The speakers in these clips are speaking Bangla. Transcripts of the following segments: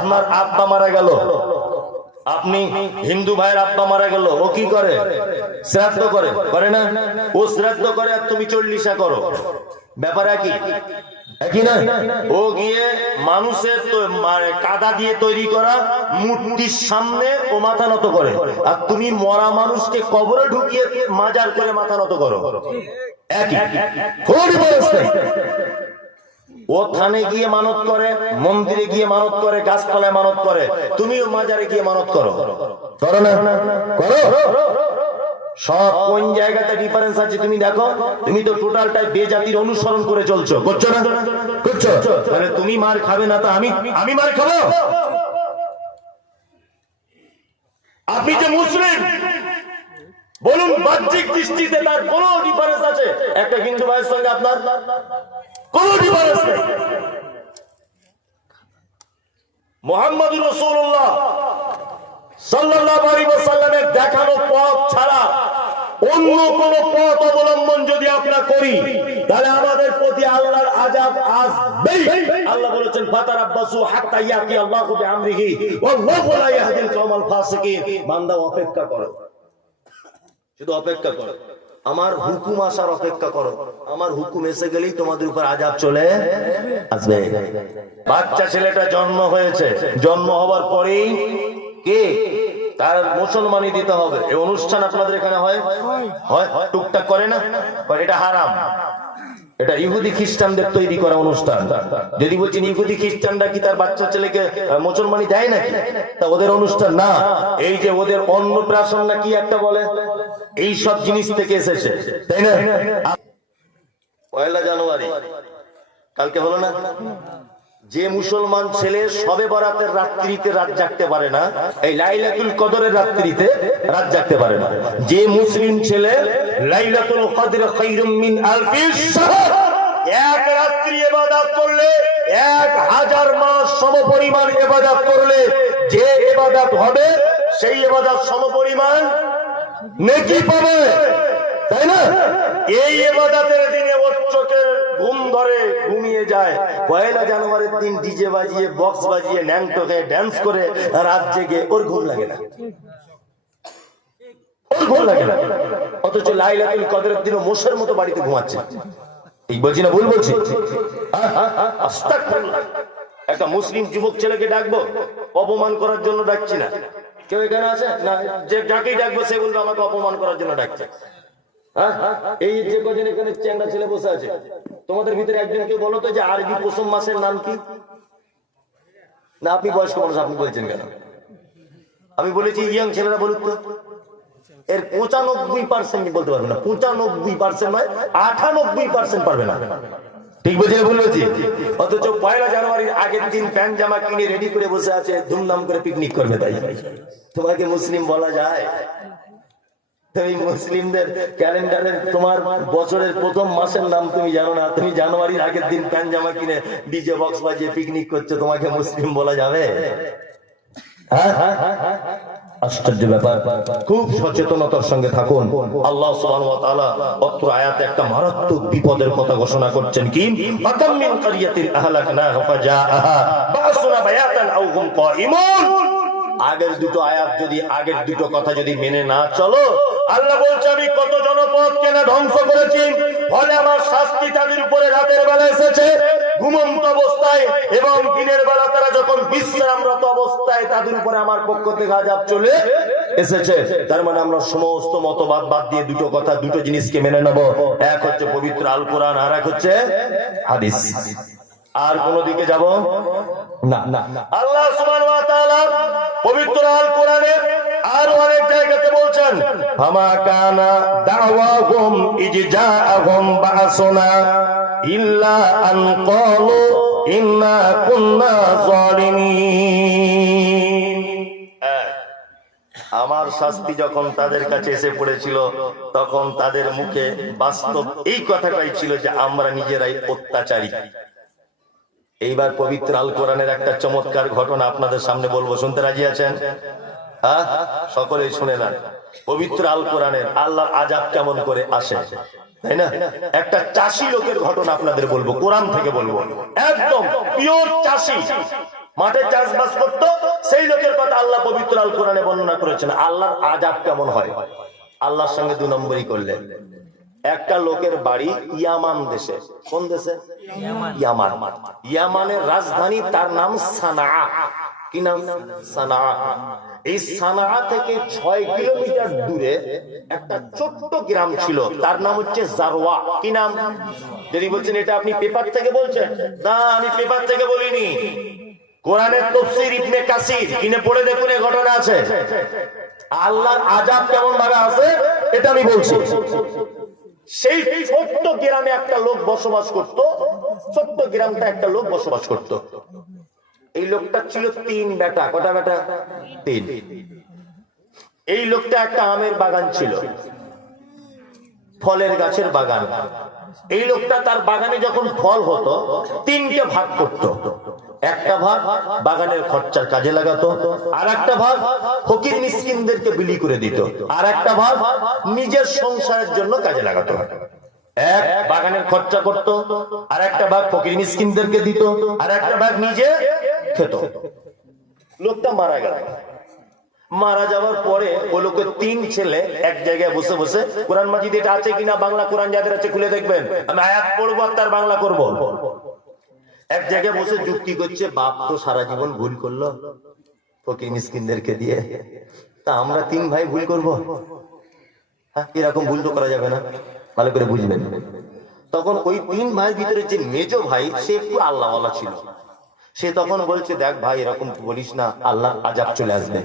আপনার আব্বা মারা গেল, আপনি হিন্দু ভাইয়ের আব্বা মারা গেল, ও কি করে? শ্রাদ্ধ করে, করে না? ও শ্রাদ্ধ করে আর তুমি চল্লিশা করো, ব্যাপার একই একই না? ও গিয়ে মানুষের কাদা দিয়ে তৈরি করা মূর্তির সামনে ও মাথা নত করে, আর তুমি মরা মানুষকে কবরে ঢুকিয়ে মাজার করে মাথা নত করো, একই। ও থানে গিয়ে মানত করে, মন্দিরে গিয়ে মানত করে, গাছপালায় মানত করে, তুমিও মাজারে গিয়ে মানত করো, করো না? করো। সব কোন জায়গাতে ডিফারেন্স আছে তুমি দেখো। তুমি তো টোটালটাই বেজাতির অনুসরণ করে চলছো, করছো না? করছো। তাহলে তুমি মার খাবে না তো আমি মার খাবো? আপনি যে মুসলিম বলুন, বাহ্যিক দৃষ্টিতে তার কোন ডিফারেন্স আছে একটা হিন্দু ভাইয়ের সঙ্গে? আপনার কোন ডিফারেন্স নেই। মুহাম্মদুর রাসূলুল্লাহ সাল্লাল্লাহু আলাইহি ওয়াসাল্লামের দেখানো পথ ছাড়া অন্য কোন পথ অবলম্বন যদি আমরা করি, তাহলে আমাদের প্রতি আল্লাহর আযাব আসবেই। আল্লাহ বলেছেন, ফাতারাব্বাসু হাত্তা ইয়াতি আল্লাহু বিআমরিহি ওয়াল্লাহু লা ইয়াহদিল কওমাল ফাসিকিন। বান্দা অপেক্ষা করো, শুধু অপেক্ষা করো, আমার হুকুম আসার অপেক্ষা করো। আমার হুকুম এসে গেলেই তোমাদের উপর আযাব চলে আসবে। বাচ্চা ছেলেটা জন্ম হয়েছে, জন্ম হওয়ার পরেই কে তার মুসলমানি দিতে হবে। এই অনুষ্ঠান আপনাদের এখানে হয়? হয়, টুকটাক করে না? এটা হারাম, এটা ইহুদি খ্রিস্টানদের তৈরি করা অনুষ্ঠান। যদি বলছেন ইহুদি খ্রিস্টানরা কি তার বাচ্চা ছেলেকে মুসলমানি দেয় নাকি, তা ওদের অনুষ্ঠান না। এই যে ওদের অন্নপ্রাশন না কি একটা বলে, এই সব জিনিস থেকে এসেছে, তাই না? 1 জানুয়ারি কালকে হলো না? যে মুসলমান ছেলে শবে বরাতের রাত্রিতে রাত জাগতে পারে না, এই লাইলাতুল কদরের রাত্রিতে রাত জাগতে পারে না। যে মুসলিম ছেলে লাইলাতুল কদর খায়রুম মিন আলফি শাহর, এক রাত্রি ইবাদত করলে 1000 মাস সমপরিমাণ ইবাদত করলে যে ইবাদত হবে, সেই ইবাদত সমপরিমাণ নেকি পাবে, তাই না? এই ইবাদতের দিনে ওর চোখে ঘুম ধরে, ঘুমিয়ে যায়। 1 জানুয়ারির দিন ডিজে বাজিয়ে, বক্স বাজিয়ে, ন্যাংটোকে ড্যান্স করে রাত জেগে ওর ঘুম লাগে না, ওর ঘুম লাগে না। অথচ লাইলাতুল কদরের দিনে মোষের মতো বাড়িতে ঘুমাচ্ছে। এই বলছি না ভুল বলছি? আস্তাগফিরুল্লাহ। একটা মুসলিম যুবক ছেলেকে ডাকবো, অপমান করার জন্য ডাকছি না। কেউ এখানে আছে না? যে যাকেই ডাকবো সে বলবে আমাকে অপমান করার জন্য ডাকছে। এই যে কজন এখানে চ্যাংড়া ছেলে বসে আছে, তোমাদের ভিতরে একজন কেউ বলো তো যে আরবি প্রথম মাসের নাম কি? না, আপনি বয়স্ক মানুষ, আপনি বলছেন কেন? আমি বলেছি ইয়াং ছেলেরা বলুক তো। এর 95% বলতে পারবে না, 95% নয়, 98% পারবে না। ঠিক বুঝে বলেছি? অথচ 1 জানুয়ারির আগের দিন প্যান্ট জামা কিনে রেডি করে বসে আছে, ধুমধাম করে পিকনিক করবে। তাই তোমাকে মুসলিম বলা যায়? তুমি মুসলিমদের ক্যালেন্ডারের তোমার বছরের প্রথম মাসের নাম তুমি জানো না? তুমি জানুয়ারির আগের দিন প্যান্ট জামা কিনে ডিজে বক্স বাজিয়ে পিকনিক করছো, তোমাকে মুসলিম বলা যাবে? আশ্চর্য ব্যাপার। খুব সচেতনতার সঙ্গে থাকুন। আল্লাহ সুবহানাহু ওয়া তাআলা অত্র আয়াতে একটা মারাত্মক বিপদের কথা ঘোষণা করছেন। কি? ফাকাম মিন কারিয়াতিন আহলাকনাহা ফাজাআহা বাসুনা বায়াতান আও হুম কাঈমুন। আগের দুটো আয়াত যদি, আগের দুটো কথা যদি মেনে না চলো, আল্লাহ বলছে আমি কত জনপদকে না ধ্বংস করেছি, ফলে আমার শাস্তি তাদের উপরে রাতের বেলা এসেছে ঘুমন্ত অবস্থায়, এবং দিনের বেলা তারা যখন বিশ্রামরত অবস্থায় তাদের উপরে আমার পক্ষ থেকে আযাব চলে এসেছে। তার মানে আমরা সমস্ত মতবাদ বাদ দিয়ে দুটো কথা, দুটো জিনিসকে মেনে নেব। এক হচ্ছে পবিত্র আল কোরআন, আর এক হচ্ছে হাদিস। আর কোন দিকে যাব না। আল্লাহ সুবহানাহু ওয়া তাআলা পবিত্র আল কোরআনে আর অনেক জায়গাতে বলছেন, ফামা কানা দাওয়াহুম ইজজাআহুম বাসুনা ইল্লা আন ক্বালু ইন্না কুন্না যালিমিন। আমার শাস্তি যখন তাদের কাছে এসে পড়েছিল, তখন তাদের মুখে বাস্তব এই কথাটাই ছিল যে আমরা নিজেরাই অত্যাচারী। এইবার পবিত্র আল কোরআনের একটা চমৎকার ঘটনা আপনাদের সামনে বলবো, শুনতে রাজি আছেন? সকলেই শুনে নেন। পবিত্র আল কোরআনের আল্লাহর আযাব কেমন করে আসে, তাই না? একটা চাষী লোকের ঘটনা আপনাদের বলবো, কোরআন থেকে বলবো, একদম পিওর চাষী। মাঠে চাষবাস করত, সেই লোকের কথা আল্লাহ পবিত্র আল কোরআনে বর্ণনা করেছেন। আল্লাহর আযাব কেমন হয় আল্লাহর সঙ্গে দুই নম্বরই করলে। একটা লোকের বাড়ি ইয়ামান দেশে। কোন দেশে? ইয়ামান। ইয়ামানের রাজধানী, তার নাম সানা। কি নাম? সানা। এই সানা থেকে 6 কিলোমিটার দূরে একটা ছোট্ট গ্রাম ছিল, তার নাম হচ্ছে জারওয়া। কি নাম? যদি বলছেন এটা আপনি পেপার থেকে বলছেন, না আমি পেপার থেকে বলিনি, কোরআনের তাফসীর ইবনে কাসির কিনে পড়ে দেখুন, এই ঘটনা আছে। আল্লাহর আযাব কেমন ভাবে আছে এটা আমি বলছি। সেই ছোট্ট গ্রামে একটা লোক বসবাস করত। ছোট্ট গ্রামটা একটা লোক বসবাস করত। এই লোকটা ছিল 3 বেটা। কটা বেটা? 3। এই লোকটা একটা আমের বাগান ছিল, ফলের গাছের বাগান। এই লোকটা তার বাগানে যখন ফল হতো 3টে ভাগ করত। একটা ভাগ বাগানের খরচার কাজে লাগাতো, আর একটা ভাগ ফকির মিসকিনদেরকে বিলি করে দিত, আর একটা ভাগ নিজের সংসারের জন্য কাজে লাগাতো। এক বাগানের খরচা করত, আর একটা ভাগ ফকির মিসকিনদেরকে দিত, আর একটা ভাগ নিজে খেত। লোকটা মারা গেল। মারা যাওয়ার পরে ওই লোকের 3 ছেলে এক জায়গায় বসে বসে, কোরআন মাজিদ এটা আছে কিনা বাংলা কোরআন যাদের আছে খুলে দেখবেন, আমি আয়াত পড়বো আর তার বাংলা করব। এক জায়গায় বসে যুক্তি করছে, বাপ তো সারা জীবন ভুল করলো ফকির মিসকিনদেরকে দিয়ে, তা আমরা 3 ভাই ভুল করবো? হ্যাঁ, এরকম ভুল তো করা যাবে না, ভালো করে বুঝবেন। তখন ওই 3 ভাইয়ের ভিতরে যে মেজো ভাই, সে একটু আল্লাহওয়ালা ছিল। সে তখন বলছে, দেখ ভাই এরকম বলিস না, আল্লাহর আযাব চলে আসবে,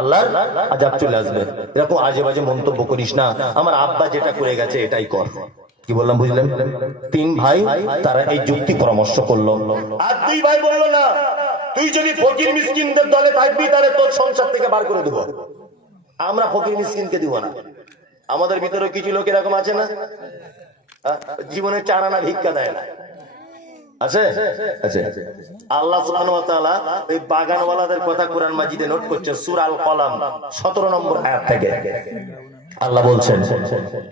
আল্লাহর আযাব চলে আসবে, এরকম আজে বাজে মন্তব্য করিস না, আমার আব্বা যেটা করে গেছে এটাই কর। কি বললাম বুঝলেন? 3 ভাই তারা এই যুক্তি পরামর্শ করলো। আর 2 ভাই বললো, না তুই যদি ফকির মিসকিনদের দলে থাকবি তাহলে তোর সংসার থেকে বার করে দেবো, আমরা ফকির মিসকিনকে দিব না। আমাদের ভিতরে কিছু লোক এরকম আছে না, জীবনে 4 আনা ভিক্ষা দেয় না, আছে? আল্লাহ সুবহানাহু ওয়া তাআলা ওই বাগানওয়ালাদের কথা কোরআন মাজিদে নোট করছেন, সূরা আল কলম 17 নম্বর আয়াত থেকে। আল্লাহ বলছেন,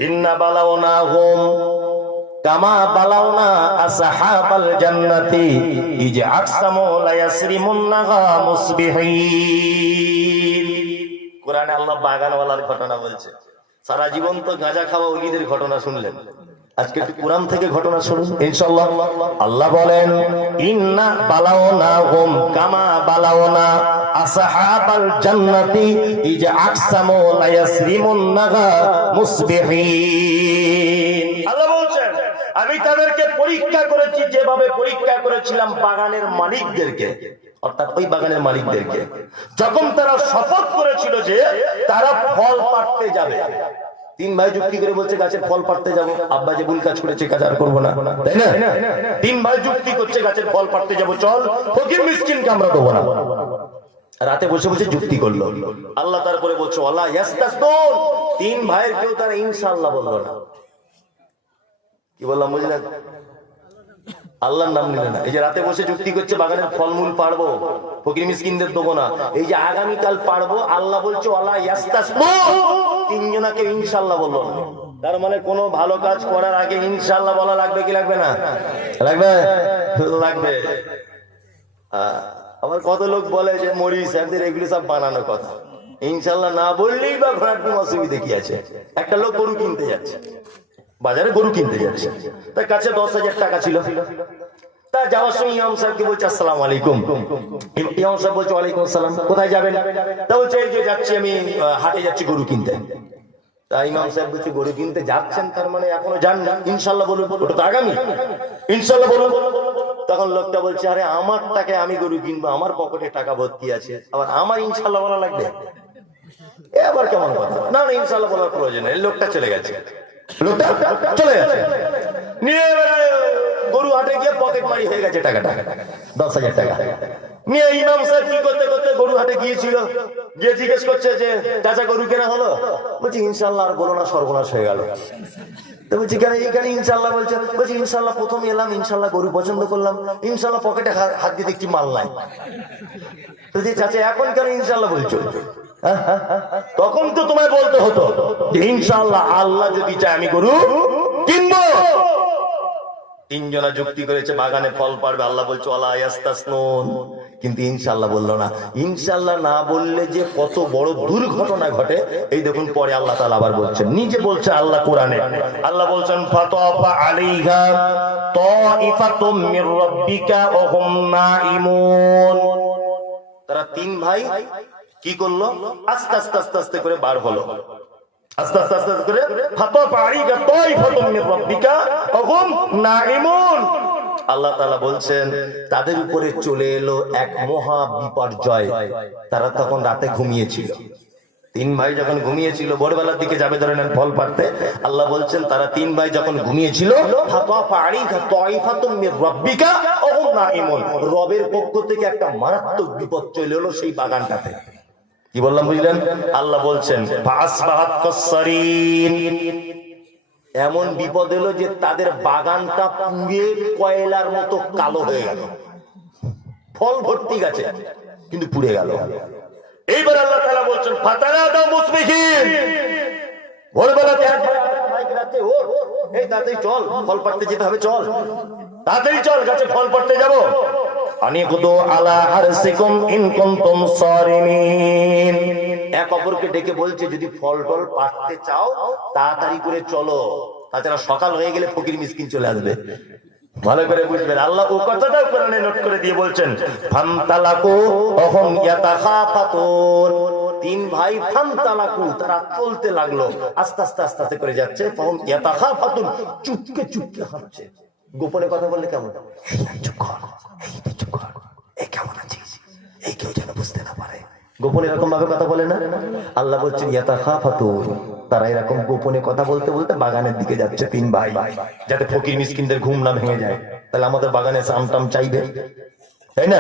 ইন্না বালাওনাহুম কামা বালাওনা আসহাবাল জান্নাতি ইজ আকসামু লা ইয়াসরিমুন্নাহা মুসবিহিন। কোরআনে আল্লাহ বাগানওয়ালার ঘটনা বলছে। সারা জীবন তো গাঁজা খাওয়া ওলিদের ঘটনা শুনলেন, আজকে একটু কোরআন থেকে ঘটনা শুনুন ইনশাআল্লাহ। আল্লাহ বলেন, ইন্না বালাওনাহুম কামা বালাওনা আসহাবাল জান্নাতি ইজ আকসামু লা ইয়াসরিমুন্নাহা মুসবিহিন। আল্লাহ বলছেন, আমি তাদেরকে পরীক্ষা করেছি যেভাবে পরীক্ষা করেছিলাম বাগানের মালিকদেরকে, অর্থাৎ ওই বাগানের মালিকদেরকে, যখন তারা শপথ করেছিল যে তারা ফল পাড়তে যাবে। 3 ভাই যুক্তি করে বলছে গাছের ফল পাড়তে যাবো, আব্বা যে ভুল কাজ করেছে কাজ আর করবো না, তাই না? 3 ভাই যুক্তি করছে গাছের ফল পাড়তে যাবো, চল ফকির মিসকিনকে আমরা দেবো না। রাতে বসে বসে যুক্তি করলো। আল্লাহ তারপরে বলছে, ওয়ালা ইয়াস্তাসদুন, 3 ভাইয়ের কেউ তারা ইনশাআল্লাহ বললো না। কি বললাম বুঝলেন? আল্লাহর নাম নিলে না। এই যে রাতে বসে যুক্তি করছে বাগানের ফলমূল পাড়বো, ফকির মিসকিনদের দেবো না, এই যে আগামীকাল পাড়বো, আল্লাহ বলছে ওয়ালা ইয়াস্তাসদুন, 3 জনাকে ইনশাআল্লাহ বললো না। তার মানে কোনো ভালো কাজ করার আগে ইনশাআল্লাহ বলা লাগবে কি লাগবে না? লাগবে, লাগবে। আবার কত লোক বলে যে মরি স্যারদের এগুলো সব বানানো কথা, ইনশাআল্লাহ না বললেই বা ঘোরার কোনো অসুবিধা কি আছে? একটা লোক গরু কিনতে যাচ্ছে, বাজারে গরু কিনতে যাচ্ছে, তার কাছে 10,000 টাকা ছিল। তা যাওয়ার সময় ইমাম সাহেবকে বলছে, আসসালামু আলাইকুম। ইমাম সাহেব বলছে, ওয়ালাইকুম আসসালাম। কোথায় যাবেন? তা বলছে, এই যে যাচ্ছি আমি হাটে যাচ্ছি গরু কিনতে। তা ইমাম সাহেব বলছে, গরু কিনতে যাচ্ছেন, তার মানে এখনো যান না, ইনশাআল্লাহ বলুন। ওটা তো আগামী, ইনশাআল্লাহ বলুন। তখন লোকটা বলছে, আরে আমার টাকায় আমি গরু কিনবো, আমার পকেটে টাকা ভর্তি আছে, আবার আমার ইনশাআল্লাহ বলা লাগবে? এ আবার কেমন কথা? না না, ইনশাআল্লাহ বলার প্রয়োজন নেই। লোকটা চলে গেছে, লোকটা চলে গেছে, নিয়ে গরু হাটে গিয়ে পকেট মারি হয়ে গেছে টাকাটা, 10,000 টাকা নিয়ে। ইমাম সাহেব কি করতে করতে গরু হাটে গিয়েছিল, গিয়ে জিজ্ঞেস করছে যে চাচা গরু কেনা হলো? বলছি ইনশাআল্লাহ। আর বলো না, সর্বনাশ হয়ে গেল। তো বলছি কেন এইখানে ইনশাআল্লাহ বলছে? বলছি ইনশাআল্লাহ প্রথম এলাম, ইনশাআল্লাহ গরু পছন্দ করলাম, ইনশাআল্লাহ পকেটে হাত দিয়ে দেখছি মাল নাই। তো চাচা এখন কেন ইনশাআল্লাহ বলছো? তখন তো তোমায় বলতে হতো যে ইনশাআল্লাহ, আল্লাহ যদি চায় আমি গরু কিনবো। 3 জনা যুক্তি করেছে বাগানে ফল পারবে, আল্লাহ বলছে ওয়ালা ইয়াস্তাসনুন, কিন্তু ইনশাআল্লাহ বললো না। ইনশাআল্লাহ না বললে যে কত বড় দুর্ঘটনা ঘটে এই দেখুন পরে আল্লাহ তাআলা আবার বলছেন, নিজে বলছে আল্লাহ কোরআনে, আল্লাহ বলছেন ফাতাফা আলাইহা তাইফাতুম মির রাব্বিকা ওয়া হুম নাঈমুন। তারা তিন ভাই কি করলো, আস্তে আস্তে আস্তে আস্তে করে বার হলো, আস্তে আস্তে আস্তে করে ফাতাফা আলাইহা তাইফাতুম মির রাব্বিকা ওয়া হুম নাঈমুন। আল্লাহ তাআলা বলছেন তাদের উপরে চলে এলো এক মহা বিপর্যয়। তারা তখন রাতে ঘুমিয়েছিল, তিন ভাই যখন ঘুমিয়েছিল, ভোরবেলার দিকে যাবে ধরে নেন ফল পাড়তে। আল্লাহ বলছেন তারা তিন ভাই যখন ঘুমিয়েছিল, রবের পক্ষ থেকে একটা মারাত্মক বিপদ চলে এলো সেই বাগানটাতে। কি বললাম বুঝলেন? আল্লাহ বলছেন এমন বিপদ এলো যে তাদের বাগানটা পুড়ে কয়লার মতো কালো হয়ে গেল, ফল ভর্তি গাছে কিন্তু পুড়ে গেল। এইবার আল্লাহ তাআলা বলছেন ফাতানাদাউ মুসবিহিন, ভোরবেলাতে এক ভাই রাতে ওর এই তাড়াতাড়ি চল ফল পাড়তে যেতে হবে, চল তাড়াতাড়ি চল গাছে ফল পাড়তে যাব। আনিকুদু আলা হারসিকুম ইন কুনতুম সারিমিন, এক অপরকে ডেকে বলছে যদি ফল টল পাড়তে চাও তাড়াতাড়ি করে চলো, তাছাড়া সকাল হয়ে গেলে ফকির মিসকিন চলে আসবে। ভালো করে বুঝবেন, আল্লাহ ও কথাটাও কোরআনে নোট করে দিয়ে বলছেন ফামতালাকু ওহুম ইয়াতাখাফাতুন, তিন ভাই ফামতালাকু তারা চলতে লাগলো, আস্তে আস্তে আস্তে আস্তে করে যাচ্ছে। ফাহুম ইয়াতাখাফাতুন, চুপকে চুপকে হাঁটছে। গোপনে কথা বললে কেমন, এই চুপ কর, এই চুপ কর, এই কেমন আছিস, এই কেউ যেন বুঝতে না পারে। গোপনে এরকম ভাবে কথা বলে না। আল্লাহ বলছেন ইয়াতাখাফাতুন, তারা এরকম গোপনে কথা বলতে বলতে বাগানের দিকে যাচ্ছে তিন ভাই, যাতে ফকির মিসকিনদের ঘুম না ভেঙে যায়। তাহলে আমাদের বাগানে সামটাম চাইবে, তাই না?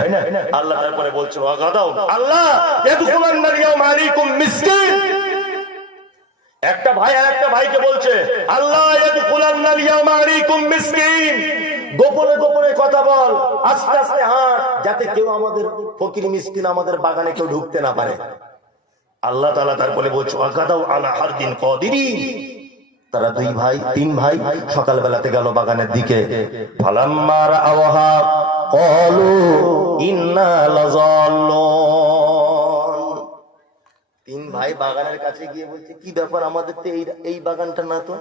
আল্লাহ তারপরে বলছে ওয়াগাদাও আল্লাহ ইয়াদখুলান্নাল ইয়াওমা আলাইকুম মিসকিন, একটা ভাই আর একটা ভাইকে বলছে আল্লাহ ইয়াদখুলান্নাল ইয়াওমা আলাইকুম মিসকিন, গোপনে গোপনে কথা বল, আস্তে আস্তে হাঁট, যাতে কেউ আমাদের ফকির মিসকিন আমাদের বাগানে কেউ ঢুকতে না পারে। আল্লাহ তাআলা তারপরে বলছে ওয়াগাদাউ আলা হারদিন কাদিরিন, তারা দুই ভাই তিন ভাই সকাল বেলাতে গেল বাগানের দিকে। ফালাম্মা রাআওহা ক্বালু ইন্না লাযাল্লুন, তিন ভাই বাগানের কাছে গিয়ে বলছে কি ব্যাপার, আমাদের তো এই বাগানটা না তো।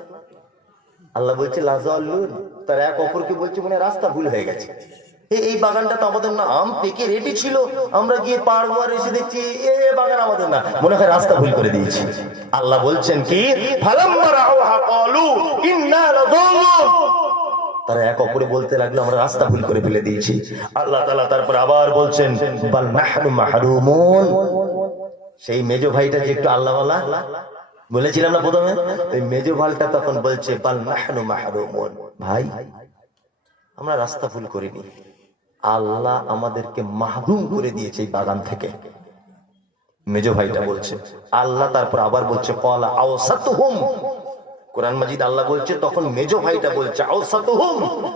আল্লাহ বলছে লাযাল্লুন, তারা এক অপরকে বলছে মানে রাস্তা ভুল হয়ে গেছে, এই বাগানটা তো আমাদের না, আম পেকে রেডি ছিল, আমরা গিয়ে পাড়বো আর এসে দেখছি এ বাগান আমাদের না, মনে হয় রাস্তা ভুল করে দিয়েছি। আল্লাহ বলছেন কি ফালাম্মা রাআওহা ক্বালু ইন্না লাযাল্লুন, তারা এক অপরে বলতে লাগলো আমরা রাস্তা ভুল করে ফেলে দিয়েছি। আল্লাহ তাআলা তারপর আবার বলছেন বাল নাহনু মাহরুমুন, সেই মেজো ভাইটা যে একটু আল্লাহওয়ালা বলেছিলাম না প্রথমে, ওই মেজো ভাইটা তখন বলছে বাল নাহনু মাহরুমুন, ভাই আমরা রাস্তা ভুল করিনি, আল্লাহ আমাদেরকে মাহরুম করে দিয়েছে এই বাগান থেকে। মেজো ভাইটা বলছে। আল্লাহ তারপর আবার বলছে ক্বালা আওসাতুহুম, কোরআন মাজিদ আল্লাহ বলছে তখন মেজো ভাইটা বলছে আওসাতুহুম,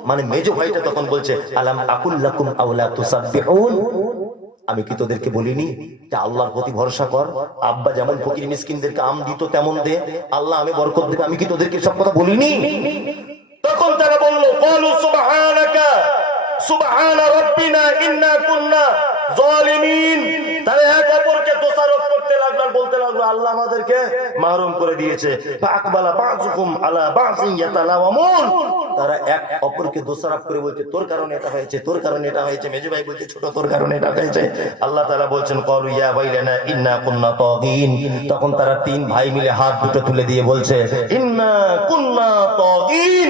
মানে মেজো ভাইটা তখন বলছে আলাম আকুল লাকুম আওলা তুসাব্বিহুন, আমি কি তোদেরকে বলিনি যে আল্লাহর প্রতি ভরসা কর, আব্বা যেমন ফকির মিসকিনদেরকে আম দিত তেমন দে, আল্লাহ আমি বরকত দেবে, আমি কি তোদেরকে সব কথা বলিনি? তখন তারা বলল ক্বালু সুবহানাকা সুবহানা রাব্বিনা ইন্না কুন্না যালিমিন, তারা এক অপরকে দোষারোপ করতে লাগলো, বলতে লাগলো আল্লাহ আমাদেরকে মাহরুম করে দিয়েছে। ফাআকবালা বাযুকুম আলা বাযিন ইয়াতালাওয়ামুন, তারা এক অপরকে দোষারোপ করে বলছে তোর কারণে এটা হয়েছে, তোর কারণে এটা হয়েছে। মেজো ভাই বলছে ছোট তোর কারণে এটা হয়েছে। আল্লাহ তাআলা বলছেন ক্বালু ইয়া ওয়াইলানা ইন্না কুন্না তাগিন, তখন তারা তিন ভাই মিলে হাত দুটো তুলে দিয়ে বলছে ইন্না কুন্না তাগিন,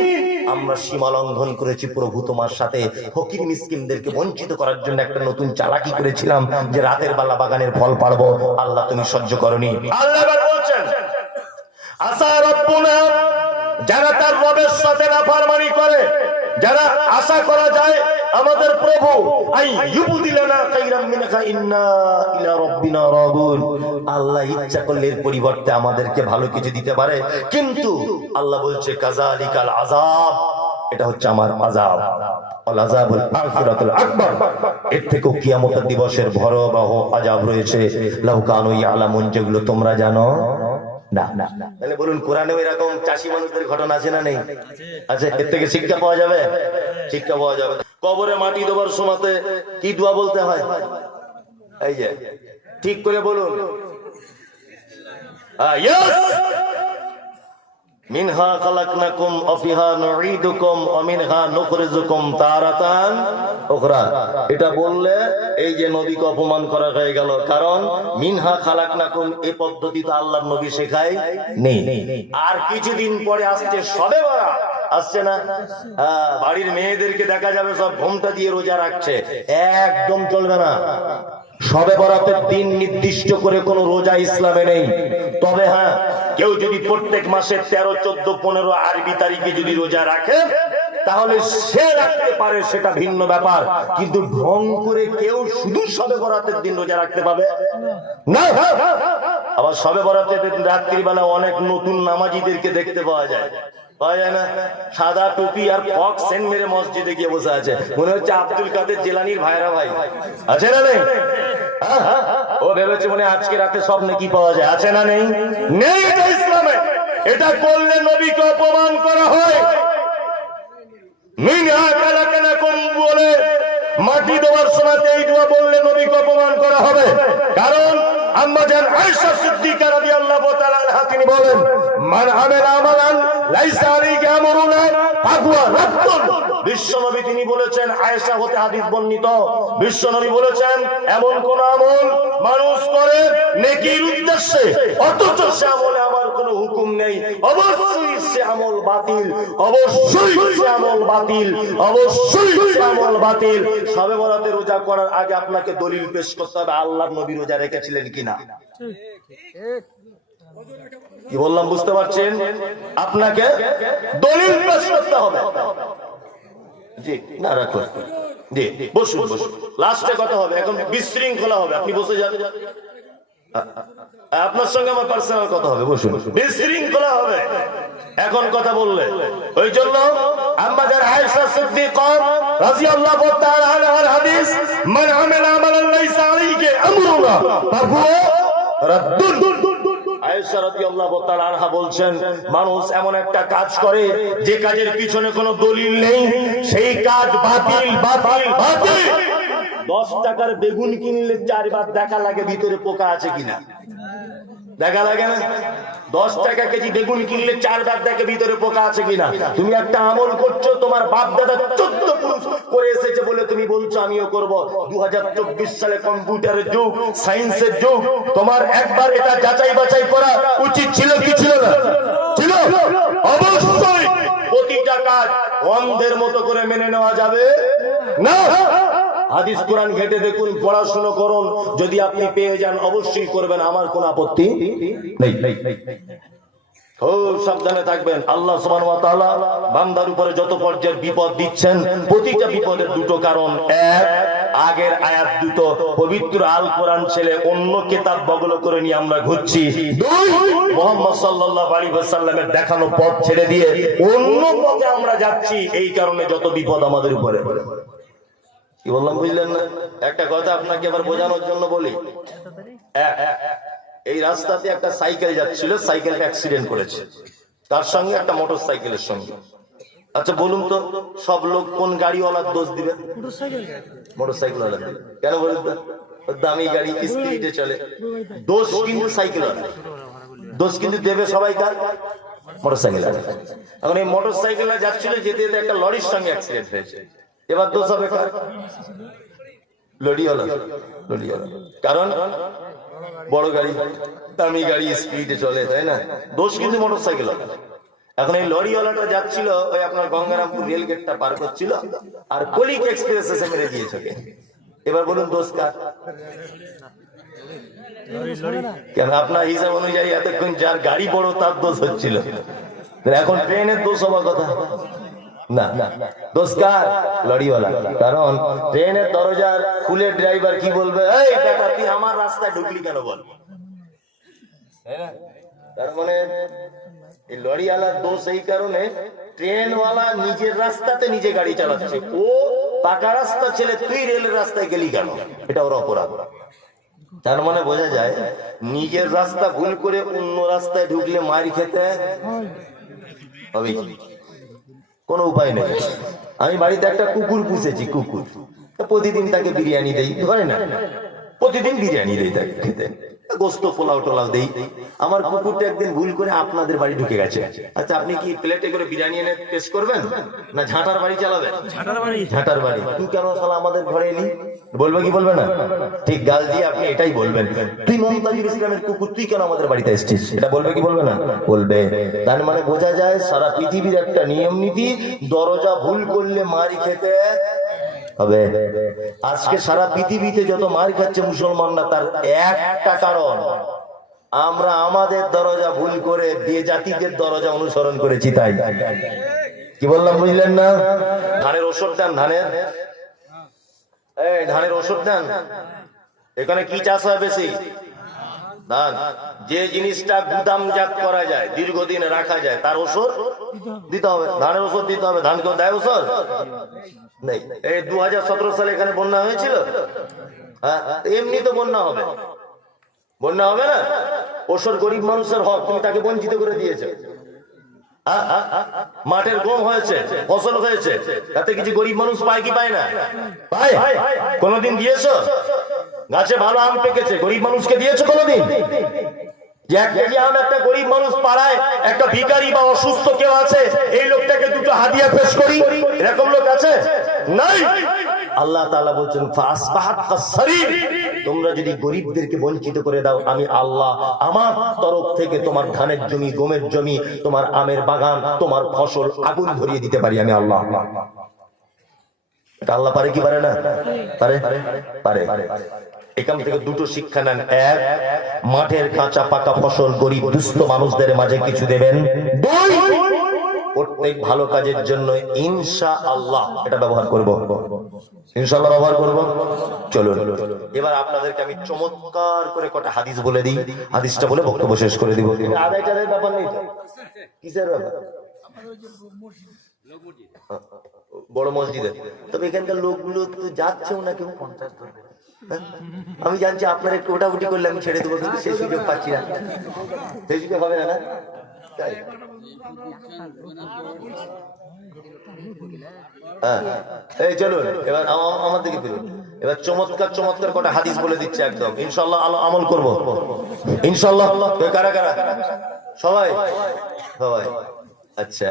আমরা সীমা লঙ্ঘন করেছি প্রভু তোমার সাথে, ফকির মিসকিনদেরকে বঞ্চিত করার জন্য একটা নতুন চালাকি করেছিলাম যে রাতের বেলা বাগানের ফল পাড়বো, আল্লাহ তুমি সহ্য করনি। আল্লাহ বলছেন আসা রব্বুনা, যারা তার রবের সাথে নাফরমানি করে, যারা আশা করা যায় আমাদের প্রভু আই ইউবদিলানা খাইরাম মিনহা ইন্না ইলা রাব্বিনা রাগুন, আল্লাহ ইচ্ছা করলে এর পরিবর্তে আমাদেরকে ভালো কিছু দিতে পারে, কিন্তু আল্লাহ বলছে কাযালিকাল আযাব, এটা হচ্ছে আমার আযাব, আল আযাবুল আখিরাতুল আকবার, এর থেকেও কিয়ামতের দিবসের ভয়াবহ আযাব রয়েছে। লাউ কানু ইয়ালামুন, যেগুলো তোমরা জানো না। তাহলে বলুন কোরআনে এরকম চাষি মানুষদের ঘটনা আছে না নেই? আচ্ছা, এর থেকে শিক্ষা পাওয়া যাবে, শিক্ষা পাওয়া যাবে। কবরে মাটি দেবার সময়তে কি দোয়া বলতে হয়? এই যে ঠিক করে বলুন, মিনহা খালাকনাকুম ওয়া ফিহা নুঈদুকুম ওয়া মিনহা নুখরিজুকুম তারাতান উখরা। এটা বললে এই যে নবীকে অপমান করা হয়ে গেল, কারণ মিনহা খালাকনাকুম এই পদ্ধতি তো আল্লাহর নবী শেখায় নেই। আর কিছুদিন পরে আসছে শবে বরাত, আসছে না? বাড়ির মেয়েদেরকে দেখা যাবে সব ঘোমটা দিয়ে রোজা রাখছে, একদম চলবে না। শবে বরাতের দিন নির্দিষ্ট করে কোনো রোজা ইসলামে নেই। তবে হ্যাঁ, কেউ যদি প্রত্যেক মাসের 13, 14, 15 আরবি তারিখে যদি রোজা রাখে তাহলে সে রাখতে পারে, সেটা ভিন্ন ব্যাপার। কিন্তু ঢং করে কেউ শুধু শবে বরাতের দিন রোজা রাখতে পাবে না। আবার শবে বরাতের রাত্রির বেলা অনেক নতুন নামাজিদেরকে দেখতে পাওয়া যায়, পাওয়া যায় না? সাদা টুপি আর ফক সেন মেরে মসজিদে গিয়ে বসে আছে, মনে হচ্ছে আব্দুল কাদের জিলানীর ভাইরা ভাই। আছে না নেই? ও ভেবেছে মনে আজকে রাতে সব নাকি পাওয়া যায়, আছে না নেই? নেই, এটা ইসলামে। এটা করলে নবীকে অপমান করা হয়। মিনহা খালাকনাকুম বলে মাটি দেওয়ার সময় এই দোয়া বললে নবীকে অপমান করা হবে। কারণ আম্মা জান আয়েশা সিদ্দিকা রাদিয়াল্লাহু তাআলা আনহা তিনি বলেন, মান আমিলা আমালান লাইসা আলাইহি আমরুনা ফাহুয়া রাদ্দুন। বিশ্বনবী তিনি বলেছেন, আয়েশা হতে হাদিস বর্ণিত, বিশ্বনবী বলেছেন এমন কোন আমল মানুষ করে নেকির উদ্দেশ্যে অথচ সে আমলে আমার কোনো হুকুম নেই, অবশ্যই সে আমল বাতিল, অবশ্যই সে আমল বাতিল, অবশ্যই সে আমল বাতিল। শবে বরাতে রোজা করার আগে আপনাকে দলিল পেশ করতে হবে আল্লাহর নবী রোজা রেখেছিলেন কিনা। কি বললাম বুঝতে পারছেন? আপনাকে দলিল পেশ করতে হবে। জি না রাখুন, জি বসুন বসুন, লাস্টে কথা হবে। এখন বিশৃঙ্খলা হবে, আপনি বসে যান, আপনার সঙ্গে আমার পার্সোনাল কথা হবে, বসুন। বিশৃঙ্খলা হবে এখন কথা বললে। ওই জন্য আম্মা জান আয়েশা সিদ্দিকা রাদিয়াল্লাহু তাআলা আনহার হাদিস, মান আমিলা আমালান লাইসা আলাইহি আমরুনা ফাহুয়া রাদ্দুন। আয়েশা রাদিয়াল্লাহু তাআলা আনহা বলছেন, মানুষ এমন একটা কাজ করে যে কাজের পিছনে কোনো দলিল নেই, সেই কাজ বাতিল বাতিল বাতিল। 10 টাকার বেগুন কিনলে 4 বার দেখা লাগে ভিতরে পোকা আছে কিনা, দেখা লাগে না? 10 টাকা কেজি বেগুন কিনলে 4 বার দেখে ভিতরে পোকা আছে কিনা। তুমি একটা আমল করছো, তোমার বাপ দাদা 14 পুরুষ করে এসেছে বলে তুমি বলছো আমিও করব। 2024 সালে কম্পিউটারের যুগ, সায়েন্সের যুগ, তোমার একবার এটা যাচাই বাছাই করা উচিত ছিল কি ছিল না? ছিল। অবশ্যই প্রতিটা কাজ অন্ধের মতো করে মেনে নেওয়া যাবে না। হাদিস কোরআন ঘেটে দেখুন, পড়াশোনা করুন, যদি আপনি পেয়ে যান অবশ্যই করবেন, আমার কোনো আপত্তি নেই। খুব সাবধানে থাকবেন। আল্লাহ সুবহানাহু ওয়া তাআলা বান্দার উপরে যত পর্যায়ের বিপদ দিচ্ছেন, প্রতিটা বিপদের দুটো কারণ। এক, আগের আয়াত দুটো পবিত্র আল কোরআন ছেড়ে অন্য কিতাব বগল করে নিয়ে আমরা ঘুরছি। দুই, মুহাম্মদ সাল্লাল্লাহু আলাইহি ওয়াসাল্লামের দেখানো পথ ছেড়ে দিয়ে অন্য পথে আমরা যাচ্ছি, এই কারণে যত বিপদ আমাদের উপরে। কি বললাম বুঝলেন না? একটা কথা আপনাকে আবার বোঝানোর জন্য বলি। এই রাস্তাতে একটা সাইকেল যাচ্ছিল, সাইকেলটা অ্যাক্সিডেন্ট করেছে, তার সঙ্গে একটা মোটর সাইকেলের সঙ্গে। আচ্ছা বলুন তো, সব লোক কোন গাড়িওয়ালার দোষ দিবে? মোটর সাইকেল ওয়ালা। কেন বলুন তো? দামি গাড়ি, স্পিডে চলে, দোষ কিন্তু সাইকেল ওয়ালা। দোষ কিন্তু দেবে সবাই কার? Motor cycle. এখন এই মোটর সাইকেলটা যাচ্ছিল, যেতে যেতে একটা লরির সঙ্গে অ্যাক্সিডেন্ট হয়েছে। এবার দোষ হবে কার? লরিওয়ালা। লরিওয়ালা, কারণ বড় গাড়ি, দামি গাড়ি, স্পিডে চলে, তাই না? দোষ কিন্তু মোটর সাইকেল। এখন এই লরিওয়ালাটা যাচ্ছিল, ওই আপনার গঙ্গারামপুর রেল গেটটা পার করছিল, আর কলিক এক্সপ্রেস এসে মেরে দিয়েছে। এবার বলুন দোষ কার? কেন আপনার হিসাব অনুযায়ী এতক্ষণ যার গাড়ি বড় তার দোষ হচ্ছিল, এখন ট্রেনের দোষ হওয়ার কথা না। দোষ কার? লরিওয়ালা। কারণ ট্রেনের দরজার খুলে ড্রাইভার কি বলবে? এই বেটা তুই আমার রাস্তায় ঢুকলি কেন বল। তার মানে এই লরিওয়ালার দোষ এই কারণে, ট্রেনওয়ালা নিজের রাস্তাতে নিজে গাড়ি চালাচ্ছে, ও পাকা রাস্তা ছেলে তুই রেলের রাস্তায় গেলি কেন, এটা ওর অপরাধ। তার মানে বোঝা যায় নিজের রাস্তা ভুল করে অন্য রাস্তায় ঢুকলে মার খেতে হবে, কোনো উপায় নেই। আমি বাড়িতে একটা কুকুর পুষেছি, কুকুর, প্রতিদিন তাকে বিরিয়ানি দেই, ধরে না, প্রতিদিন বিরিয়ানি দেই তাকে খেতে, গোস্ত পোলাও টোলাও দেই। আমার কুকুরটা একদিন ভুল করে আপনাদের বাড়ি ঢুকে গেছে। আচ্ছা, আপনি কি প্লেটে করে বিরিয়ানি এনে পেশ করবেন, না ঝাঁটার বাড়ি চালাবেন? ঝাঁটার বাড়ি। তুই কেন শালা আমাদের ঘরে এলি? বলবে কি বলবে না? ঠিক গাল দিয়ে আপনি এটাই বলবেন, তুই মমতাজুল ইসলামের কুকুর, তুই কেন আমাদের বাড়িতে এসেছিস? এটা বলবে কি বলবে না? বলবে। তার মানে বোঝা যায় সারা পৃথিবীর একটা নিয়ম নীতি, দরজা ভুল করলে মারি খেতে হবে। আজকে সারা পৃথিবীতে যত মার খাচ্ছে মুসলমানরা, তার একটা কারণ, আমরা আমাদের দরজা ভুল করে বেজাতিদের দরজা অনুসরণ করেছি। তাই কি বললাম বুঝলেন না? ধানের ওষুধ দেন, ধানের ওষুধ দেন। এখানে কি চাষ হয় বেশি? ধান। যে জিনিসটা গুদামজাত করা যায়, দীর্ঘদিন রাখা যায়, তার ওষুধ দিতে হবে, ধানের ওষুধ দিতে হবে। ধান কেউ দেয় ওষুধ? নেই। এই 2017 সালে এখানে বন্যা হয়েছিল, হ্যাঁ, এমনি তো বন্যা হবে, বন্যা হবে না? ওষুধ গরিব মানুষের হক, তুমি তাকে বঞ্চিত করে দিয়েছে। মাঠের গম হয়েছে, ফসল হয়েছে, তাতে কিছু গরিব মানুষ পায় কি পায় না? পায়। কোনদিন দিয়েছো? গাছে ভালো আম পেকেছে, গরিব মানুষকে দিয়েছো কোনদিন? যে এক কেজি আম একটা গরিব মানুষ পাড়ায়, একটা ভিখারি বা অসুস্থ কেউ আছে, এই লোকটাকে দুটো হাদিয়া পেশ করি, এরকম লোক আছে? নাই। আল্লাহ তাআলা বলছেন, ফাসবাহাত কাসসারিম, তোমরা যদি গরিবদেরকে বঞ্চিত করে দাও, আমি আল্লাহ আমার তরফ থেকে তোমার ধানের জমি, গমের জমি, তোমার আমের বাগান, তোমার ফসল আগুন ধরিয়ে দিতে পারি আমি আল্লাহ। এটা আল্লাহ পারে কি পারে না? পারে, পারে। এখান থেকে দুটো শিক্ষা নেন। এক, মাঠের কাঁচা পাকা ফসল গরিব দুস্থ মানুষদের মাঝে কিছু দেবেন। দুই, প্রত্যেক ভালো কাজের জন্য ইনশাআল্লাহ এটা ব্যবহার করব, ইনশাআল্লাহ ব্যবহার করব। চলুন এবার আপনাদেরকে আমি চমৎকার করে কটা হাদিস বলে দিই, হাদিসটা বলে বক্তব্য শেষ করে দিব। আদায় টাদায় ব্যাপার নেই তো? কিসের ব্যাপার? বড় মসজিদে। তবে এখানকার লোকগুলো তো যাচ্ছেও না, কেউ কন্ট্যাক্ট করবে। আমি জানছি আপনারা একটু ওটাউটি করলে আমি ছেড়ে দেবো, কিন্তু সেই সুযোগ পাচ্ছি না, সেই সুযোগ হবে না। তাই এই চলুন এবার আমার দিকে ফিরুন। এবার চমৎকার চমৎকার কটা হাদিস বলে দিচ্ছে, একদম ইনশাআল্লাহ আমল করব ইনশাআল্লাহ। কারা কারা? সবাই সবাই। আচ্ছা,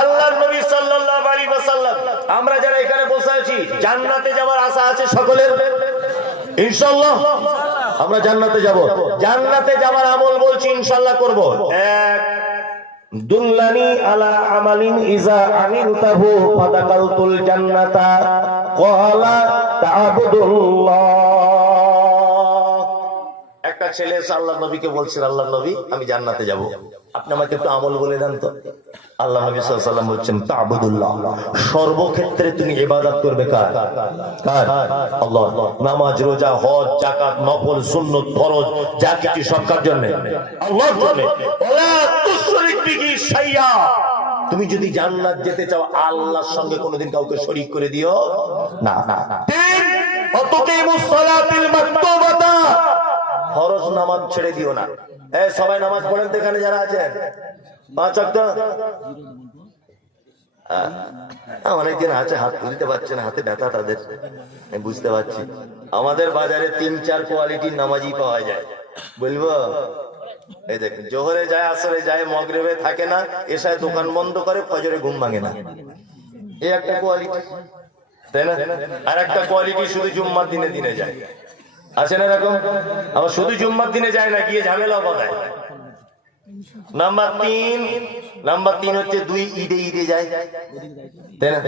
আল্লাহর নবী সাল্লাল্লাহু আলাইহি ওয়াসাল্লাম, আমরা যারা এখানে বসে আছি জান্নাতে যাওয়ার আশা আছে সকলের? ইনশাআল্লাহ আমরা জান্নাতে যাব। জান্নাতে যাওয়ার আমল বলছি ইনশাআল্লাহ করব। এক, দুল্লানি আলা আমালিন ইজা আমিলতাহু ফাদাকালতুল জান্নাতা ওয়ালা তা'বুদুল্লাহ। একটা ছেলে এসে আল্লাহর নবীকে বলছিল, আল্লাহর নবী আমি জান্নাতে যাব, আপনি আমাকে একটু আমল বলে দেন তো। আল্লাহ নবী সাল্লাল্লাহু আলাইহি ওয়াসাল্লাম বলছেন, তা'বুদুল্লাহ, সর্বক্ষেত্রে তুমি ইবাদত করবে কার? কার? আল্লাহ। নামাজ, রোজা, হজ, যাকাত, নফল, সুন্নাত, ফরজ যা কিছু সব কার জন্য? আল্লাহর জন্য। ওয়ালা তুশরিক বিহি শাইয়া, তুমি যদি জান্নাত যেতে চাও আল্লাহর সঙ্গে কোনোদিন কাউকে শরীক করে দিও না। তিন, ওয়াতুকিমুস সালাতিল মাকতুবাতা, ফরজ নামাজ ছেড়ে দিও না। এই সবাই নামাজ পড়েন তো এখানে যারা আছেন? 5 ওয়াক্ত। অনেকজন আছে হাত তুলতে পারছে না, হাতে ব্যথা তাদের, আমি বুঝতে পারছি। আমাদের বাজারে 3-4 কোয়ালিটির নামাজি পাওয়া যায়, বলবো? এই দেখেন, জোহরে যায়, আসরে যায়, মাগরিবে থাকে না, এশায় দোকান বন্ধ করে, ফজরে ঘুম ভাঙে না। এই একটা কোয়ালিটি, তাই না? আর একটা কোয়ালিটি শুধু জুম্মার দিনে দিনে যায়, আছে না এরকম? আবার শুধু জুম্মার দিনে যায় না, গিয়ে ঝামেলা বাঁধায়। নাম্বার 3 হচ্ছে 2 ঈদে যায়, তাই না?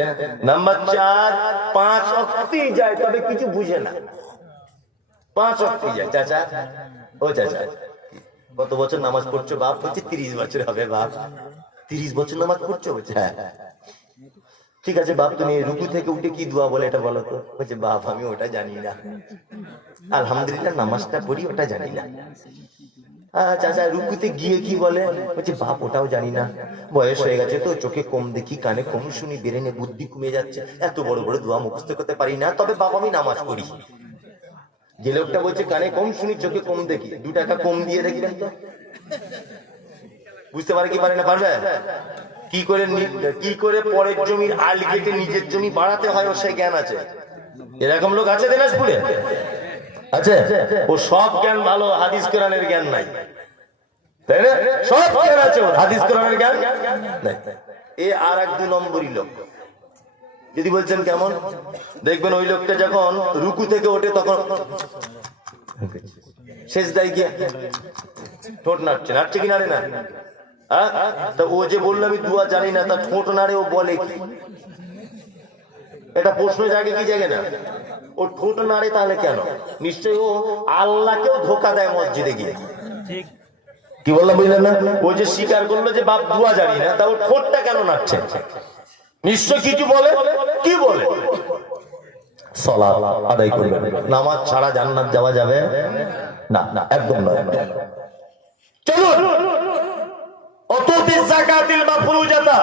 নাম্বার 4 5 ওয়াক্তই যায়, তবে কিছু বুঝে না, 5 ওয়াক্তই যায়। চাচা, ও চাচা, কত বছর নামাজ পড়ছো বাপ? বলছে 30 বছর হবে বাপ। 30 বছর নামাজ পড়ছো? বলছে হ্যাঁ। ঠিক আছে বাপ, তুমি রুকু থেকে উঠে কি দোয়া বলে এটা বলো তো। বলছে বাপ আমি ওটা জানি না, আলহামদুলিল্লাহ নামাজটা পড়ি ওটা জানি না। চাচা রুকুতে গিয়ে কি বলে? বলছে বাপ ওটাও জানি না, বয়স হয়ে গেছে তো, চোখে কম দেখি, কানে কম শুনি, ব্রেনে বুদ্ধি কমে যাচ্ছে, এত বড় বড় দোয়া মুখস্থ করতে পারি না, তবে বাপ আমি নামাজ পড়ি। যে লোকটা বলছে কানে কম শুনি, চোখে কম দেখি, 2 টাকা কম দিয়ে দেখবেন তো বুঝতে পারে কি পারে না? পারবে? কি করে পরের জমির আল কেটে নিজের জমি বাড়াতে হয় ওর সেই জ্ঞান আছে। এরকম লোক আছে দিনাজপুরে? আছে? ও সব জ্ঞান ভালো, হাদিস কোরআনের জ্ঞান নাই, তাই না? সব জ্ঞান আছে ওর, হাদিস কোরআনের জ্ঞান নাই। এ আর এক 2 নম্বরই লোক। যদি বলছেন কেমন, দেখবেন ওই লোকটা যখন রুকু থেকে ওঠে তখন সেজদায় গিয়ে ঠোঁট নাড়ছে, নাড়ছে কি নাড়ে না? তা ও যে বললো আমি দুয়া জানি না, তা ঠোঁট নাড়ে ও বলে কি? এটা প্রশ্ন জাগে কি জাগে না? ও ঠোঁট নাড়ে তাহলে কেন? নিশ্চয়ই ও আল্লাহকেও ধোকা দেয় মসজিদে গিয়ে। কি বললাম বুঝলেন না? ও যে স্বীকার করলো যে বাপ দুয়া জানি না, তা ও ঠোঁটটা কেন নাড়ছে? নিশ্চয় কিছু বলে। কি বলে? সালাত আদায় করবেন, নামাজ ছাড়া জান্নাত যাওয়া যাবে না, না একদম নয়। চলুন অতুতিজ যাকাতিল মাফরুজাতা,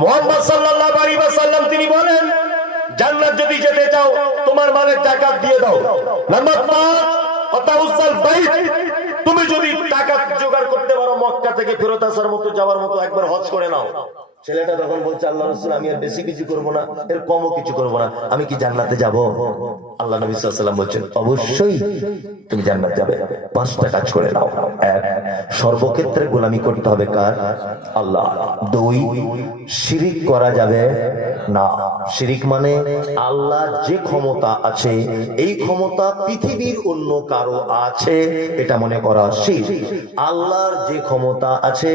মুহাম্মদ সাল্লাল্লাহু আলাইহি ওয়াসাল্লাম তিনি বলেন জান্নাত যদি যেতে চাও তোমার মালের যাকাত দিয়ে দাও। নাম্বার 5 আতাউসাল বাইত, তুমি যদি টাকা জোগাড় করতে পারো মক্কা থেকে ফেরত আসার মতো যাওয়ার মতো একবার হজ করে নাও। ছেলেটা তখন বলছে আল্লাহ রাসূল আমি আর বেশি কিছু করব না, এর কমও কিছু করব না, আমি কি জান্নাতে যাব? আল্লাহ নবী সাল্লাল্লাহু আলাইহি ওয়াসাল্লাম বলেন অবশ্যই তুমি জান্নাত যাবে, 5টা কাজ করে নাও। 1, সর্বক্ষেত্রে গোলামি করতে হবে কার? আল্লাহ। 2, শিরিক করা যাবে না। শিরিক মানে আল্লাহ যে ক্ষমতা আছে এই ক্ষমতা পৃথিবীর অন্য কারো আছে এটা মনে করা শিরক। আল্লাহর যে ক্ষমতা আছে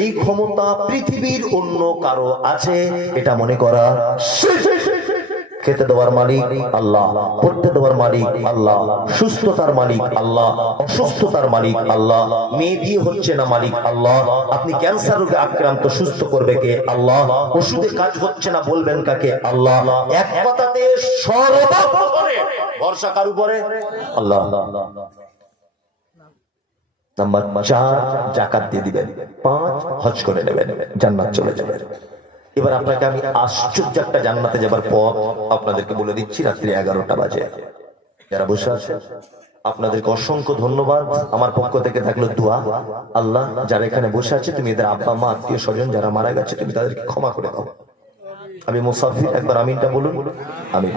এই ক্ষমতা পৃথিবীর অন্য কারো আছে এটা মনে করা শিরক। খেতে দেওয়ার মালিক আল্লাহ, পড়তে দেওয়ার মালিক আল্লাহ, সুস্থতার মালিক আল্লাহ, অসুস্থতার মালিক আল্লাহ, মেয়ে বিয়ে হচ্ছে না মালিক আল্লাহ, আপনি ক্যান্সার রোগে আক্রান্ত সুস্থ করবে কে? আল্লাহ। ওষুধে কাজ হচ্ছে না বলবেন কাকে? আল্লাহ। এক কথাতে সর্বোপরি ভরসা কার উপরে? আল্লাহ। নাম্বার 4 যাকাত দিয়ে দিবেন, 5 হজ করে নেবেন, জান্নাত চলে যাবেন। এবার আপনাকে আমি আশ্চর্য একটা জান্নাতে যাবার পথ আপনাদেরকে বলে দিচ্ছি। রাত্রি 11টা বাজে, যারা বসে আছে আপনাদেরকে অসংখ্য ধন্যবাদ। আমার পক্ষ থেকে থাকলো দোয়া, আল্লাহ যারা এখানে বসে আছে তুমি এদের আব্বা মা আত্মীয় স্বজন যারা মারা গেছে তুমি তাদেরকে ক্ষমা করে দাও। আমি মুসাফির, একবার আমিনটা বলুন। আমি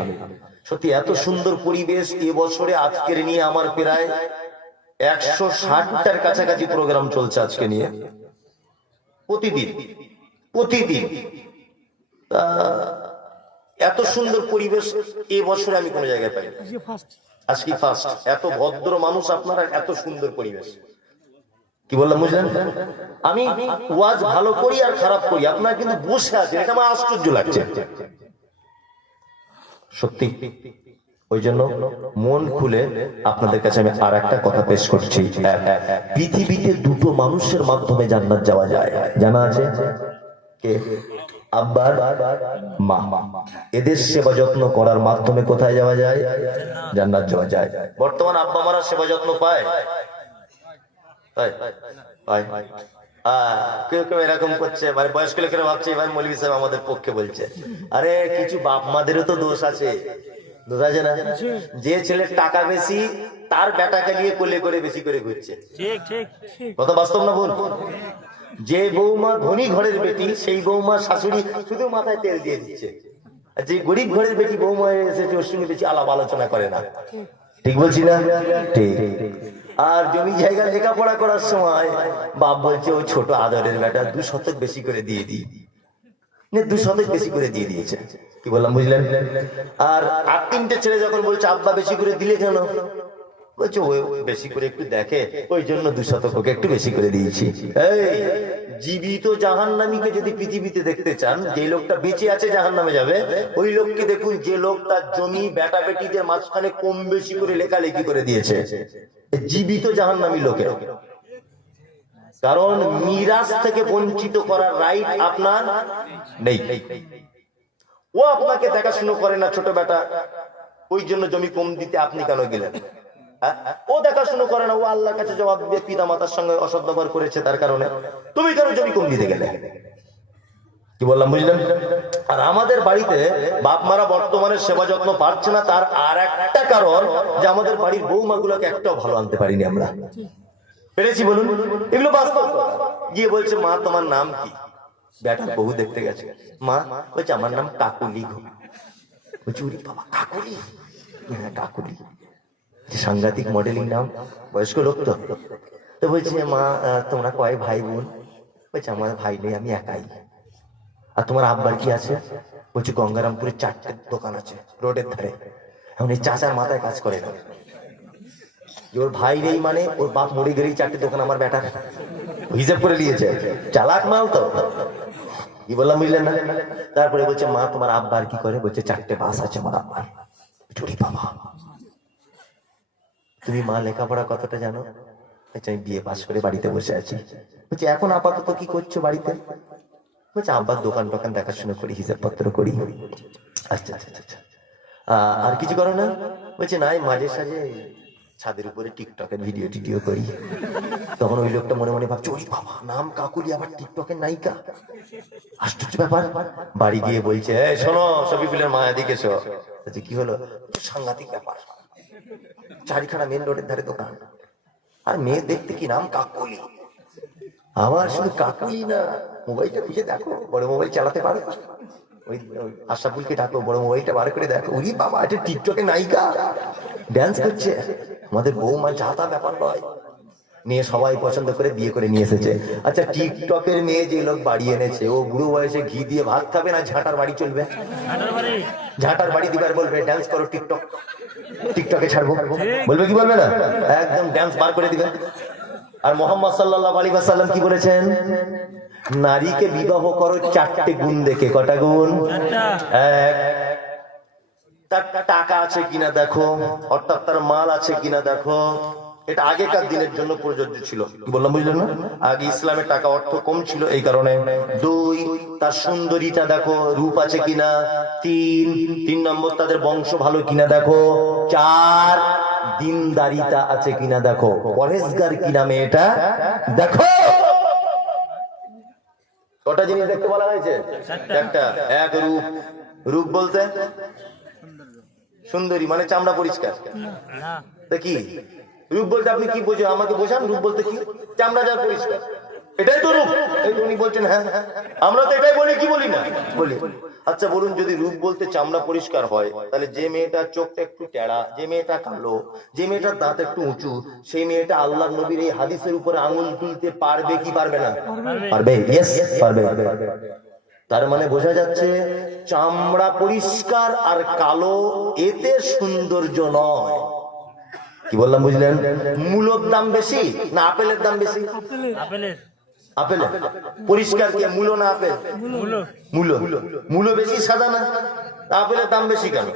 সত্যি এত সুন্দর পরিবেশ এবছরে আজকের নিয়ে আমার প্রায় 160টার কাছাকাছি প্রোগ্রাম চলছে আজকে নিয়ে, প্রতিদিন। এত সুন্দর পরিবেশ এবছরে আমি কোন জায়গায় পাই, আজকে ফার্স্ট। এত ভদ্র মানুষ আপনারা, এত সুন্দর পরিবেশ। কি বললাম বুঝলেন? আমি ওয়াজ ভালো করি আর খারাপ করি, আপনারা কিন্তু বসে আছেন, এটা আমার আশ্চর্য লাগছে সত্যি। ওই জন্য মন খুলে আপনাদের কাছে আমি আর একটা কথা পেশ করছি। পৃথিবীতে 2টো মানুষের মাধ্যমে জান্নাত যাওয়া যায়, জানা আছে? কে? আব্বার মা। এদের সেবা যত্ন করার মাধ্যমে কোথায় যাওয়া যায়? জান্নাত যাওয়া যায়। বর্তমান আব্বা মারা সেবা যত্ন পায়? কেউ কেউ এরকম করছে, মানে বয়স্ক লোকেরা ভাবছে এবার মৌলভী সাহেব আমাদের পক্ষে বলছে। আরে কিছু বাপ মাদেরও তো দোষ আছে, দোষ আছে না? যে ছেলের টাকা বেশি তার বেটাকে নিয়ে কোলে করে বেশি করে ঘুরছে, কত বাস্তব না ভুল? যে বৌমা ধনী ঘরের বেটি সেই বৌমা শাশুড়ি শুধু মাথায় তেল দিয়ে দিচ্ছে, আর যে গরিব ঘরের বেটি বৌমা এসেছে ওর সঙ্গে বেশি আলাপ আলোচনা করে না। ঠিক বলছি না? ঠিক। আর জমি জায়গা লেখাপড়া করার সময় বাপ বলছে ও ছোট আদরের বেটা 2 শতক বেশি করে দিয়ে দিই, 2 শতক বেশি করে দিয়ে দিয়েছে। কি বললাম বুঝলেন? আর 3টে ছেলে যখন বলছে আব্বা বেশি করে দিলে কেন? বলছে ও বেশি করে একটু দেখে ওই জন্য 2 শতক ওকে একটু বেশি করে দিয়েছি। এই জীবিত জাহান্নামীকে যদি পৃথিবীতে দেখতে চান, যে লোকটা বেঁচে আছে জাহান্নামে যাবে, ওই লোককে দেখুন যে লোক তার জমি বেটা বেটিদের মাঝখানে কম বেশি করে লেখালেখি করে দিয়েছে। জীবিত জাহান্নামী লোকের, কারণ মিরাজ থেকে বঞ্চিত করার রাইট আপনার নেই। ও আপনাকে দেখাশুনো করে না ছোট বেটা, ওই জন্য জমি কম দিতে আপনি কেন গেলেন? ও দেখাশুনো করে না, ও আল্লাহর কাছে জবাব দিয়ে পিতা মাতার সঙ্গে অসৎ ব্যবহার করেছে, তার কারণে তুমি কেন জমি কম দিতে গেলে? কি বললাম বুঝলেন? আর আমাদের বাড়িতে বাপ মারা বর্তমানে সেবা যত্ন পাচ্ছে না, তার আর একটা কারণ যে আমাদের বাড়ির বৌমা গুলোকে একটাও ভালো আনতে পারিনি আমরা। পেরেছি বলুন? এগুলো বাস্তব। গিয়ে বলছে মা তোমার নাম কি? বেটার বউ দেখতে গেছে, মা বলছে আমার নাম কাকুলি গো। বলছি ওরে বাবা কাকুলি, হ্যাঁ কাকুলি, সাংঘাতিক মডেলিং নাম, বয়স্ক লোক তো। তো বলছে মা তোমরা কয় ভাই বোন? বলছে আমার ভাই নেই, আমি একাই। আর তোমার আব্বার কি আছে? বলছে গঙ্গারামপুরে 4টে দোকান আছে রোডের ধারে। এখন এই চাচার মাথায় কাজ করে না, ওর ভাই নেই মানে ওর বাপ মরে গেলেই 4টে দোকান আমার বেটার, হিসাব করে নিয়েছে, চালাক মাল তো। কি বললাম বুঝলেন না? তারপরে বলছে মা তোমার আব্বার কি করে? বলছে 4টে বাস আছে আমার আব্বার। চুরি বাবা, তুমি মা লেখাপড়া কতটা জানো? বলছে আমি বিয়ে পাস করে বাড়িতে বসে আছি। বলছে এখন আপাতত কি করছো বাড়িতে? বলছে আব্বার দোকান টোকান দেখাশোনা করি, হিসাবপত্র করি। আচ্ছা আচ্ছা আচ্ছা, আর কিছু করো না? বলছে নাই, মাঝে সাঝে ছাদের উপরে টিকটকের ভিডিও টিডিও করি। তখন ওই লোকটা মনে মনে ভাবছে ওই বাবা নাম কাকুলি আবার টিকটকের নায়িকা, আশ্চর্য ব্যাপার। বাড়ি গিয়ে বলছে এই শোনো শফিকুলের মা এদিকে এসো। বলছে কি হলো? সাংঘাতিক ব্যাপার, চারিখানা মেন রোডের ধারে দোকান, আর মেয়ে দেখতে কি নাম কাকুলি। আমার শুধু কাকুলি না, মোবাইলটা খুঁজে দেখো, বড় মোবাইল চালাতে পারো, ওই আশরাফুলকে ডাকো, বড় মোবাইলটা বার করে দেখো, ওই বাবা এটা টিকটকে নায়িকা ড্যান্স করছে। আমাদের বৌমা যা তা ব্যাপার নয়, নিয়ে সবাই পছন্দ করে বিয়ে করে নিয়ে এসেছে। আচ্ছা টিকটকের মেয়ে যে লোক বাড়ি এনেছে, ও বুড়ো বয়সে ঘি দিয়ে ভাত খাবে না ঝাঁটার বাড়ি চলবে? ঝাঁটার বাড়ি দিবার বলবে ড্যান্স করো টিকটক, টিকটকে ছাড়বো বলবে কি বলবে না? একদম ড্যান্স বার করে দিবে। আর মোহাম্মদ সাল্লাল্লাহু আলাইহি ওয়াসাল্লাম কি বলেছেন? নারীকে বিবাহ করো 4টে গুণ দেখে। কটা গুণ? এক, তার টাকা আছে কিনা দেখো, অর্থাৎ তার মাল আছে কিনা দেখো। এটা আগেকার দিনের জন্য প্রযোজ্য ছিল, কি বললাম বুঝলেন না? আগে ইসলামে টাকা অর্থ কম ছিল এই কারণে। 2, তার সুন্দরীটা দেখো, রূপ আছে কিনা। 3 নম্বর তাদের বংশ ভালো কিনা দেখো। 4, দিনদারিতা আছে কিনা দেখো, পরহেজগার কিনা মেয়েটা দেখো। কটা জিনিস দেখতে বলা হয়েছে? 4টা। এক, রূপ। রূপ বলতে সুন্দরী মানে চামড়া পরিষ্কার, তা কি রূপ বলতে আপনি কি বোঝেন? আমাকে বোঝান রূপ বলতে কি? চামড়া যার পরিষ্কার, এটাই তো রূপ। এই উনি বলছেন হ্যাঁ, আমরা তো এটাই বলি, কি বলি না? বলি। আচ্ছা বলুন, যদি রূপ বলতে চামড়া পরিষ্কার হয়, তাহলে যে মেয়েটার চোখটা একটু টেড়া, যে মেয়েটা কালো, যে মেয়েটার দাঁত একটু উঁচু, সেই মেয়েটা আল্লাহর নবীর এই হাদিসের উপরে আঙুল তুলতে পারবে কি পারবে না? পারবে, ইয়েস পারবে। তার মানে বোঝা যাচ্ছে চামড়া পরিষ্কার আর কালো এতে সৌন্দর্য নয়। কি বললাম বুঝলেন? মূলর দাম বেশি না আপেলের দাম বেশি? আপেলের। আপেলের পরিষ্কার কে, মূল না আপেল? মূল। মূল বেশি সাদা না, আপেলের দাম বেশি কেন?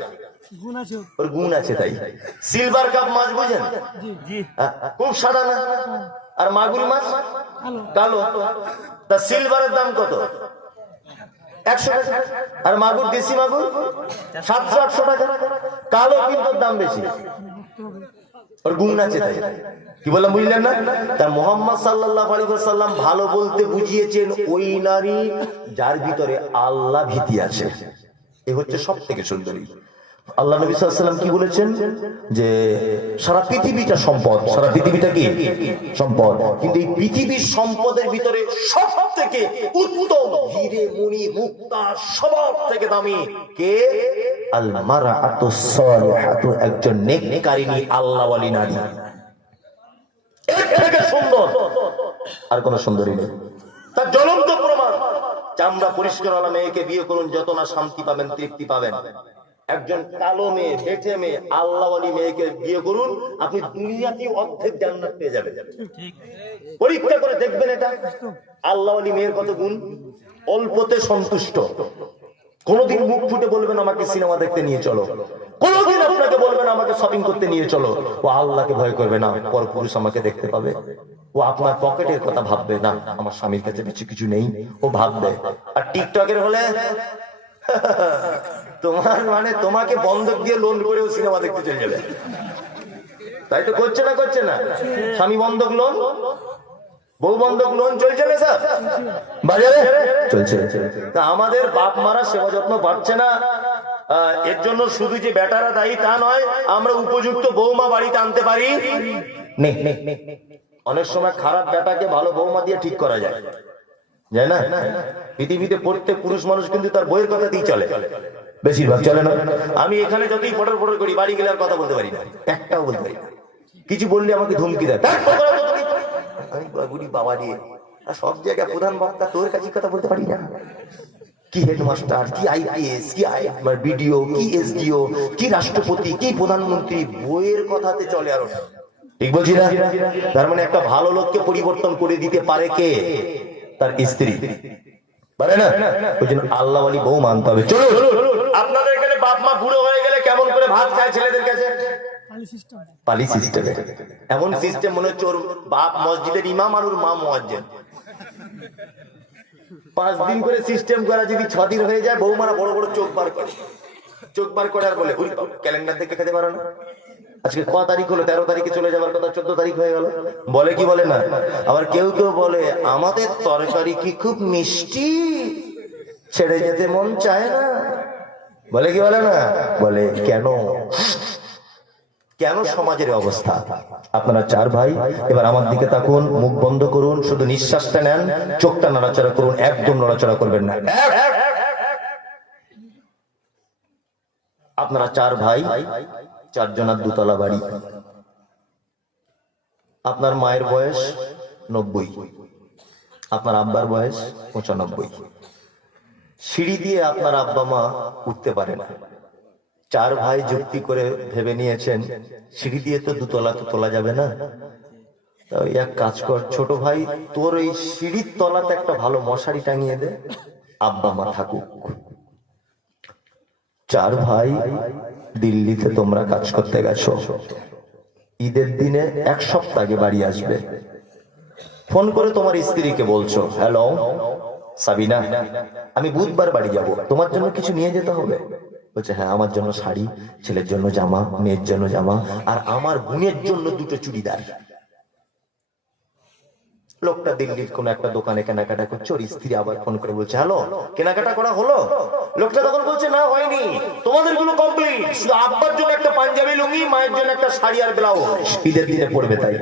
ওর গুণ আছে তাই। সিলভার কাপ মাছ বুঝেন? খুব সাদা না, আর মাগুর মাছ কালো। তা সিলভারের দাম কত? 100 টাকা। আর মাগুর, দেশি মাগুর 700-800 টাকা। কালো কিন্তু দাম বেশি, ওর গুণ আছে তাই। কি বললাম বুঝলেন না? তার মুহাম্মদ সাল্লাল্লাহু আলাইহি ওয়াসাল্লাম ভালো বলতে বুঝিয়েছেন ওই নারী যার ভিতরে আল্লাহ ভীতি আছে, এ হচ্ছে সবথেকে সুন্দরী। আল্লাহ নবী সাল্লাল্লাহু আলাইহি ওয়াসাল্লাম কি বলেছেন? যে সারা পৃথিবীটা সম্পদ, সারা পৃথিবীটা কি সম্পদ, কিন্তু এই পৃথিবীর সম্পদের ভিতরে সবথেকে উত্তম হীরে মণি মুক্তা সবার থেকে দামি কে? আল মারআতু সালিহাতু, একজন নেককারিনী আল্লাহওয়ালী নারী। এর থেকে সুন্দর আর কোন সুন্দরী নেই। তার জ্বলন্ত প্রমাণ, চামড়া পরিষ্কার ওয়ালা মেয়েকে বিয়ে করুন, যত না শান্তি পাবেন, তৃপ্তি পাবেন। একজন কালো মেয়ে, বেঠে মেয়ে, আল্লাহওয়ালী মেয়েকে বিয়ে করুন, আপনি দুনিয়াতেই অর্ধেক জান্নাত পেয়ে যাবেন। পরীক্ষা করে দেখবেন এটা। আল্লাহওয়ালী মেয়ের কত গুণ। অল্পতে সন্তুষ্ট, কোনদিন মুখ ফুটে বলবেন আমাকে সিনেমা দেখতে নিয়ে চলো, কোনদিন আপনাকে বলবেন আমাকে শপিং করতে নিয়ে চলো। ও আল্লাহকে ভয় করবে না, পরপুরুষ আমাকে দেখতে পাবে। ও আপনার পকেটের কথা ভাববে না, আমার স্বামীর কাছে বেশি কিছু নেই, ও ভাববে। আর টিকটকের হলে তোমার মানে তোমাকে বন্ধক দিয়ে লোন করেও সিনেমা দেখতে চলে যাবে। তাই তো করছে না? করছে না? স্বামী বন্ধক লোন, বউ বন্ধক লোন চলছে না স্যার বাজারে? চলছে। তা আমাদের বাপ মারা সেবা যত্ন পাচ্ছে না, এর জন্য শুধু যে বেটারা দায়ী তা নয়, আমরা উপযুক্ত বৌমা বাড়িতে আনতে পারি নে। অনেক সময় খারাপ বেটাকে ভালো বৌমা দিয়ে ঠিক করা যায়। যায় না? পৃথিবীতে প্রত্যেক পুরুষ মানুষ কিন্তু তার বইয়ের কথা দিয়ে চলে, বেশিরভাগ চলে না। আমি এখানে যতই ফটর ফটর করি, বাড়ি গেলে আর কথা বলতে পারি না, একটাও বলতে পারি না। কিছু বললে আমাকে ধমকি দেয়, আমি বুড়ি বাবা দিয়ে সব জায়গায় প্রধান বক্তা, তোর কাছে কথা বলতে পারি না। কি হেডমাস্টার, কি আইপিএস, কি বিডিও, কি এসডিও, কি রাষ্ট্রপতি, কি প্রধানমন্ত্রী, বইয়ের কথাতে চলে আরো। ঠিক বলছি না? তার মানে একটা ভালো লোককে পরিবর্তন করে দিতে পারে কে? তার স্ত্রী পারে না? ওই জন্য আল্লাহ ওয়ালি বউ মানতে হবে। চলুন, আপনাদের এখানে বাপ মা বুড়ো হয়ে গেলে কেমন করে ভাত খায় ছেলেদের কাছে? পালি সিস্টেমে। এমন সিস্টেম মনে হচ্ছে ওর বাপ মসজিদের ইমাম আর ওর মা মুয়াজ্জিন। 5 দিন করে সিস্টেম করা, যদি 6 দিন হয়ে যায় বৌমারা বড় বড় চোখ বার করে, চোখ বার করে আর বলে ক্যালেন্ডার দেখে খেতে পারো না? আজকে ক তারিখ হলো? 13 তারিখে চলে যাবার কথা, 14 তারিখ হয়ে গেল। বলে কি বলে না? আবার কেউ কেউ বলে আমাদের তরকারি কি খুব মিষ্টি, ছেড়ে যেতে মন চায় না। বলে কি বলে না? বলে কেন? কেন সমাজের অবস্থা? আপনারা 4 ভাই এবার আমার দিকে তাকুন, মুখ বন্ধ করুন, শুধু নিঃশ্বাসটা নেন, চোখটা নড়াচড়া করুন, একদম নড়াচড়া করবেন না। আপনারা 4 ভাই, 4 জনের 2 তলা বাড়ি। আপনার মায়ের বয়স 90, আপনার আব্বার বয়স 95। সিঁড়ি দিয়ে আপনার আব্বা মা উঠতে পারে না। 4 ভাই যুক্তি করে ভেবে নিয়েছেন সিঁড়ি দিয়ে তো 2 তলা তো তোলা যাবে না, তাই এক কাজ কর ছোট ভাই, তোর এই সিঁড়ির তলাতে একটা ভালো মশারি টাঙিয়ে দে, আব্বা মা থাকুক। 4 ভাই দিল্লিতে তোমরা কাজ করতে গেছো, ঈদের দিনে 1 সপ্তাহ আগে বাড়ি আসবে। ফোন করে তোমার স্ত্রীকে বলছো, হ্যালো সাবিনা, আমি বুধবার বাড়ি যাব, তোমার জন্য কিছু নিয়ে যেতে হবে। বলছে হ্যাঁ, আমার জন্য শাড়ি, ছেলের জন্য জামা, মেয়ের জন্য জামা, আর আমার বোনের জন্য 2টো চুড়িদার। লোকটা দিল্লির কোন একটা দোকানে কেনাকাটা করছে, ওর স্ত্রী আবার ফোন করে বলছে হ্যালো, কেনাকাটা করা হলো? লোকটা তখন বলছে না হয়নি, তোমাদের গুলো কমপ্লিট, শুধু আব্বার জন্য একটা পাঞ্জাবি লুঙ্গি, মায়ের জন্য একটা শাড়ি আর ব্লাউজ, ঈদের দিনে পড়বে তাই।